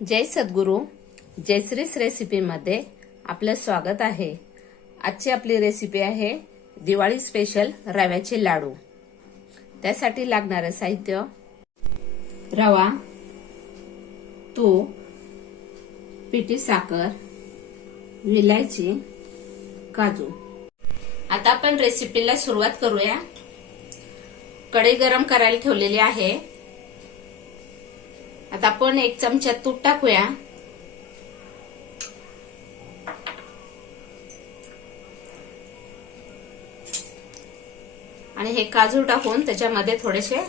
जय सद्गुरू. जयश्रीस रेसिपीमध्ये आपलं स्वागत आहे. आजची आपली रेसिपी आहे दिवाळी स्पेशल रव्याचे लाडू. त्यासाठी लागणारे साहित्य: रवा, तूप, पिठी साखर, विलायची, काजू. आता आपण रेसिपीला सुरुवात करूया. कढई गरम करायला ठेवलेली आहे. आता आपण 1 चमचा तूप टाकूया. आणि हे काजू टाकून त्याच्यामध्ये थोडेसे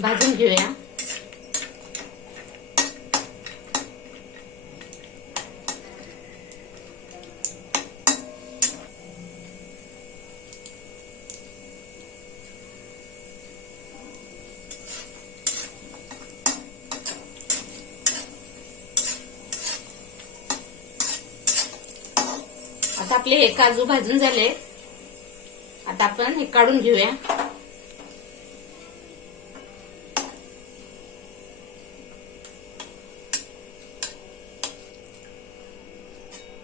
भाजून घेऊया. आता आपले हे काजू भाजून झाले. आता आपण हे काढून घेऊया.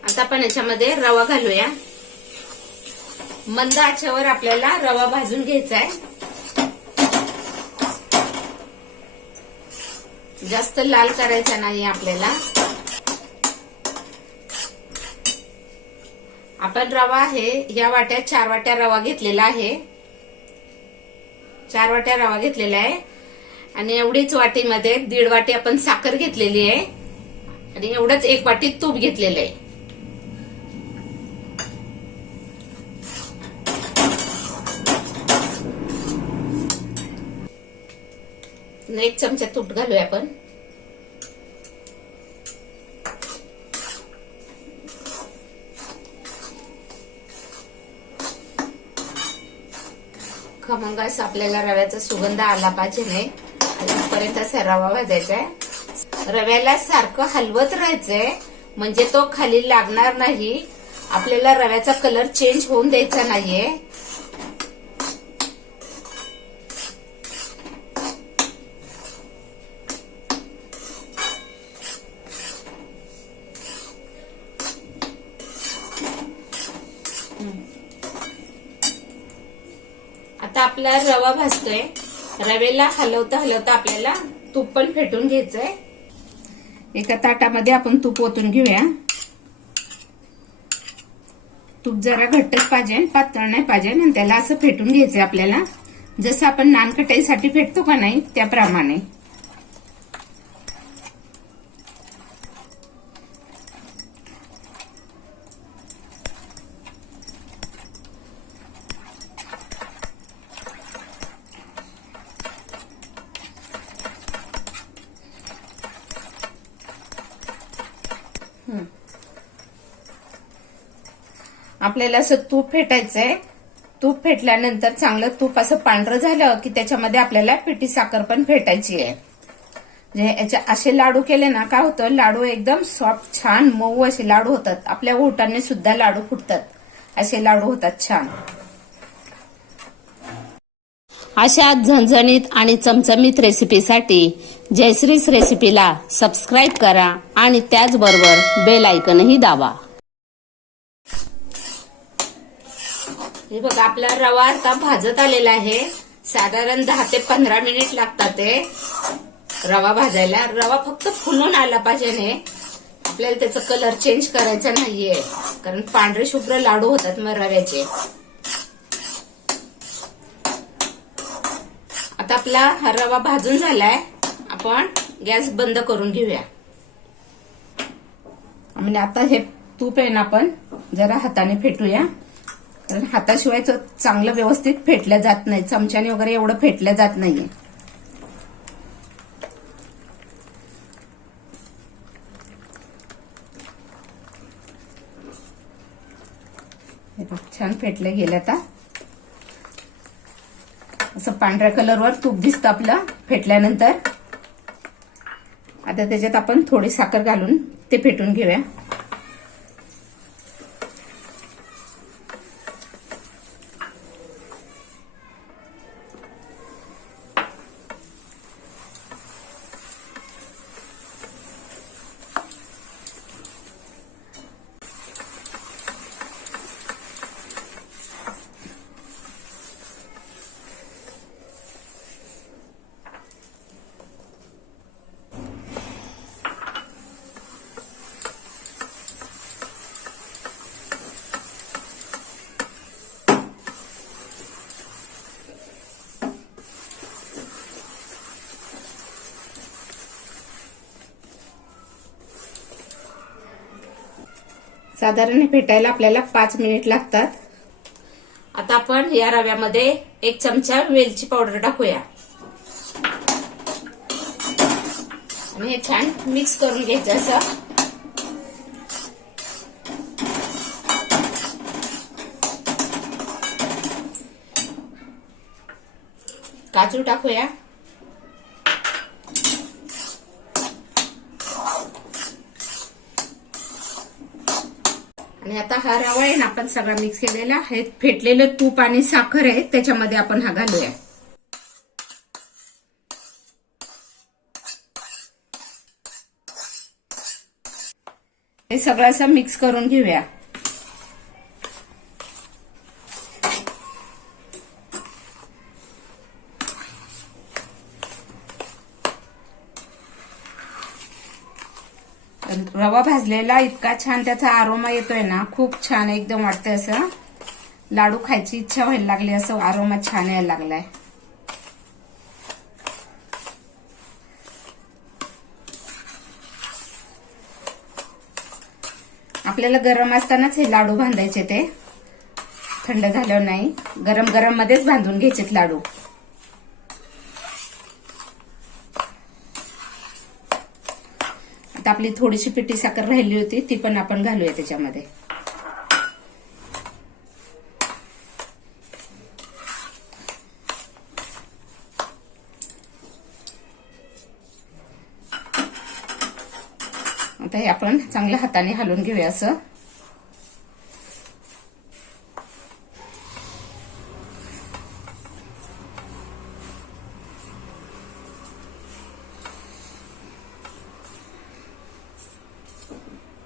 आता आपण याच्यामध्ये रवा घालूया. मंद आचेवर आपल्याला रवा भाजून घ्यायचा आहे. जास्त लाल करायचा नाही आपल्याला. आपण रवा आहे या वाट्यात 4 वाट्या रवा घेतलेला आहे. 4 वाट्या रवा घेतलेला आहे. आणि एवढीच वाटीमध्ये 1.5 वाटी आपण साखर घेतलेली आहे. आणि एवढंच 1 वाटी तूप घेतलेलं आहे. आणि 1 चमचा तूप घालूया आपण. खमंग असं आपल्याला रव्याचा सुगंध आला पाहिजे नाही. अजूनपर्यंत असा रवा भाजायचा आहे. रव्याला सारखं हलवत राहायचंय म्हणजे तो खाली लागणार नाही. आपल्याला रव्याचा कलर चेंज होऊन द्यायचा नाहीये. आता आपला रवा भाजतोय. रव्याला हलवता हलवता आपल्याला तूप पण फेटून घ्यायचंय. एका ताटामध्ये आपण तूप ओतून घेऊया. तूप जरा घट्टच पाहिजे, पातळ नाही पाहिजे. आणि त्याला असं फेटून घ्यायचंय आपल्याला. जसं आपण नानकटाईसाठी फेटतो का नाही त्याप्रमाणे. आपल्याला असं तूप फेटायचंय. तूप फेटल्यानंतर चांगलं तूप असं पांढरं झालं की त्याच्यामध्ये आपल्याला पिठी साखर पण फेटायची आहे. म्हणजे याचे असे लाडू केले ना काय होतं, लाडू एकदम सॉफ्ट छान मऊ असे लाडू होतात. आपल्या ओठाने सुद्धा लाडू फुटतात. असे लाडू होतात छान. अशा झणझणीत आणि चमचमीत रेसिपीसाठी जयश्रीस रेसिपीला सबस्क्राईब करा आणि त्याचबरोबर बेल आयकॉनही दाबा. हे बघा आपला रवा आता भाजत आलेला आहे. साधारण 10 ते 15 मिनिट लागतात ते रवा भाजायला. रवा फक्त फुलून आला पाहिजे नाही. आपल्याला त्याचा कलर चेंज करायचा नाहीये, कारण पांढरे शुभ्र लाडू होतात मग रव्याचे. आता आपला हा रवा भाजून झालाय. आपण गॅस बंद करून घेऊया. म्हणजे आता हे तूप आहे ना आपण जरा हाताने फेटूया. कारण हाताशिवाय चांगलं व्यवस्थित फेटलं जात नाही. चमच्याने वगैरे एवढं फेटलं जात नाहीये. छान फेटलं गेलं. आता असं पांढऱ्या कलरवर तूप दिसतं आपलं फेटल्यानंतर. आता त्याच्यात आपण थोडी साखर घालून ते फेटून घेऊया. साधारण फेटायला आपल्याला 5 मिनिट लागतात. आता आपण या रव्यामध्ये 1 चमचा वेलची पावडर टाकूया आणि हे छान मिक्स करून घ्यायचं असं. काजू टाकूया आणि आता हा रवा आहे ना आपण सगळा मिक्स केलेला हे फेटलेलं तूप आणि साखर आहे त्याच्यामध्ये आपण हा घालूया. हे सगळं असं मिक्स करून घेऊया. रवा भाजलेला इतका छान त्याचा आरोमा येतोय ना, खूप छान एकदम वाटतंय असं लाडू खायची इच्छा व्हायला लागली, असं आरोमा छान यायला लागलाय. आपल्याला गरम असतानाच हे लाडू बांधायचे, ते थंड झाल्यावर नाही, गरम गरम मध्येच बांधून घ्यायचे लाडू. आता आपली थोडीशी पिठी साखर राहिली होती ती पण आपण घालूया त्याच्यामध्ये. आता हे आपण चांगल्या हाताने हलवून घेऊया असं.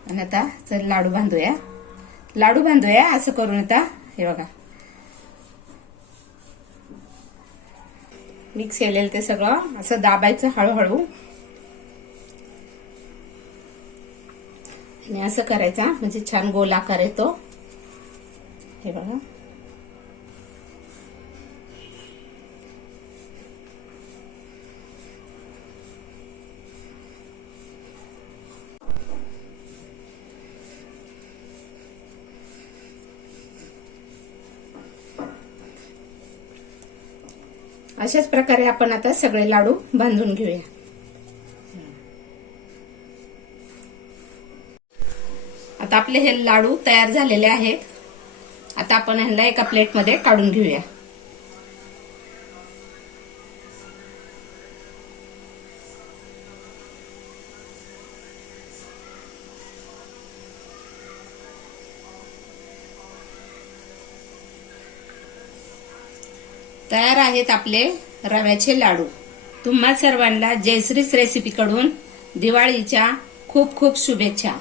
आणि आता चल लाडू बांधूया असं करून. आता हे बघा मिक्स केलेलं ते सगळं असं दाबायचं हळूहळू आणि असं करायचा म्हणजे छान गोल आकार येतो. हे बघा अशाच प्रकारे आपण आता सगळे लाडू बांधून घेऊया. आता आपले हे लाडू तयार झालेले आहेत. आता आपण ह्यांना एका प्लेटमध्ये काढून घेऊया. तयार आहेत आपले रव्याचे लाडू. तुम्हा सर्वांना जयश्रीच रेसिपी कडून दिवाळीच्या खूप खूप शुभेच्छा.